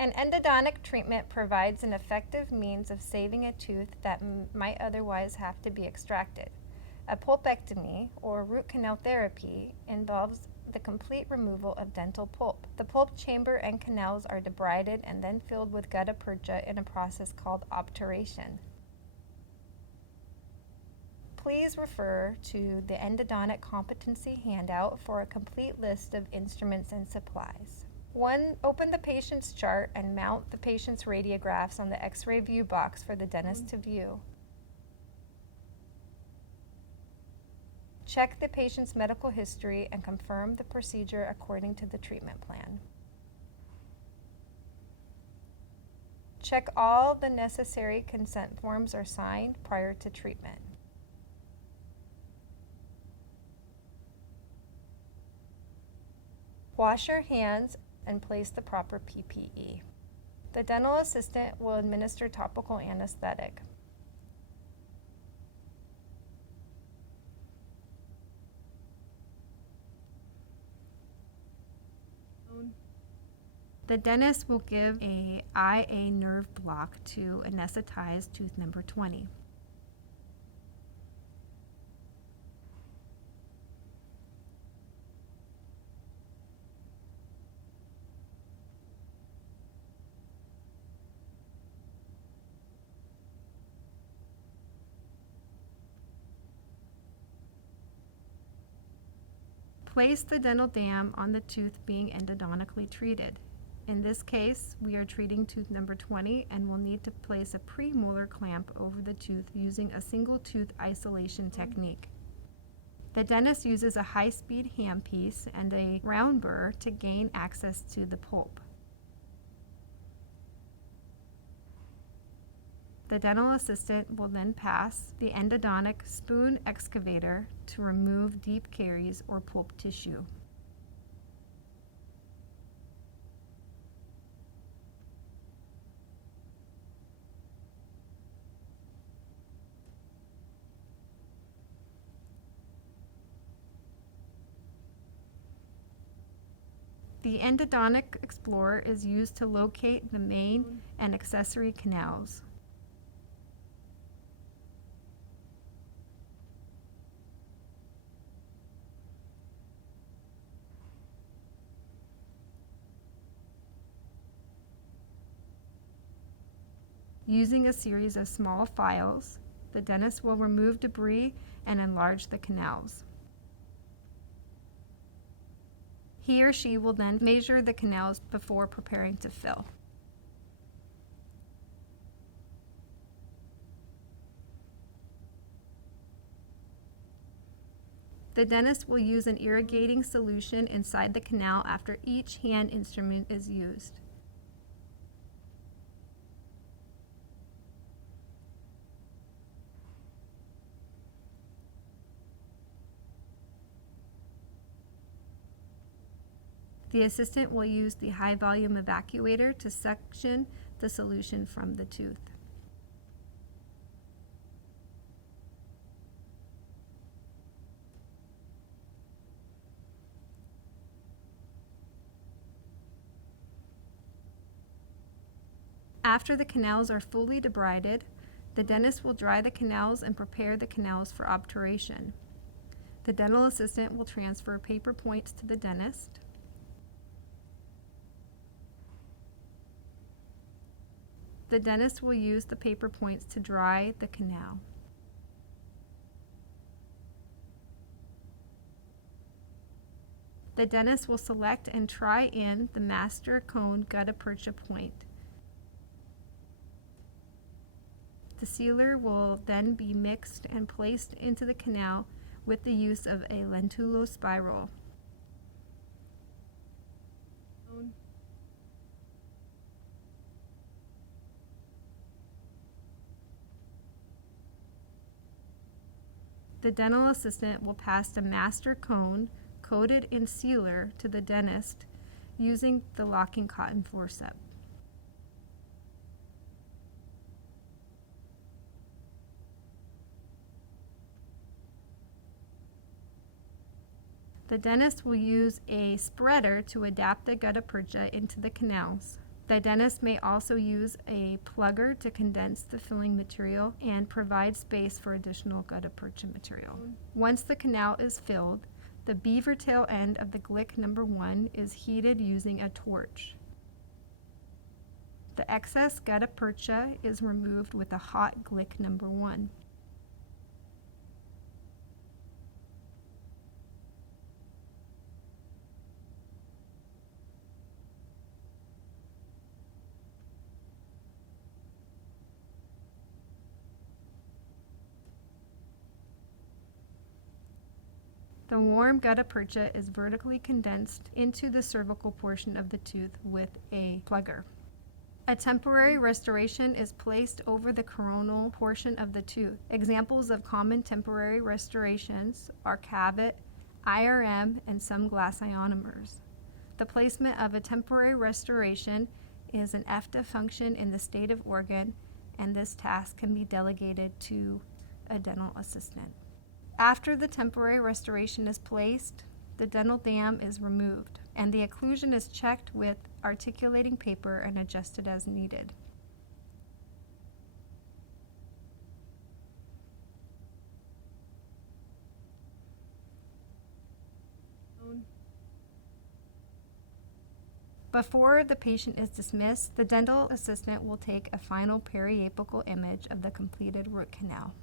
An endodontic treatment provides an effective means of saving a tooth that might otherwise have to be extracted. A pulpectomy, or root canal therapy, involves the complete removal of dental pulp. The pulp chamber and canals are debrided and then filled with gutta percha in a process called obturation. Please refer to the endodontic competency handout for a complete list of instruments and supplies. 1. Open the patient's chart and mount the patient's radiographs on the X-ray view box for the dentist to view. Check the patient's medical history and confirm the procedure according to the treatment plan. Check all the necessary consent forms are signed prior to treatment. Wash your hands and place the proper PPE. The dental assistant will administer topical anesthetic. The dentist will give a IA nerve block to anesthetize tooth number 20. Place the dental dam on the tooth being endodontically treated. In this case, we are treating tooth number 20 and will need to place a premolar clamp over the tooth using a single tooth isolation technique. The dentist uses a high-speed handpiece and a round burr to gain access to the pulp. The dental assistant will then pass the endodontic spoon excavator to remove deep caries or pulp tissue. The Endodontic Explorer is used to locate the main and accessory canals. Using a series of small files, the dentist will remove debris and enlarge the canals. He or she will then measure the canals before preparing to fill. The dentist will use an irrigating solution inside the canal after each hand instrument is used. The assistant will use the high volume evacuator to suction the solution from the tooth. After the canals are fully debrided, the dentist will dry the canals and prepare the canals for obturation. The dental assistant will transfer paper points to the dentist. The dentist will use the paper points to dry the canal. The dentist will select and try in the master cone gutta percha point. The sealer will then be mixed and placed into the canal with the use of a lentulo spiral. The dental assistant will pass the master cone coated in sealer to the dentist using the locking cotton forceps. The dentist will use a spreader to adapt the gutta percha into the canals. The dentist may also use a plugger to condense the filling material and provide space for additional gutta-percha material. Once the canal is filled, the beaver tail end of the glick number 1 is heated using a torch. The excess gutta-percha is removed with a hot glick number 1. The warm gutta-percha is vertically condensed into the cervical portion of the tooth with a plugger. A temporary restoration is placed over the coronal portion of the tooth. Examples of common temporary restorations are cavit, IRM, and some glass ionomers. The placement of a temporary restoration is an EFTA function in the state of Oregon, and this task can be delegated to a dental assistant. After the temporary restoration is placed, the dental dam is removed, and the occlusion is checked with articulating paper and adjusted as needed. Before the patient is dismissed, the dental assistant will take a final periapical image of the completed root canal.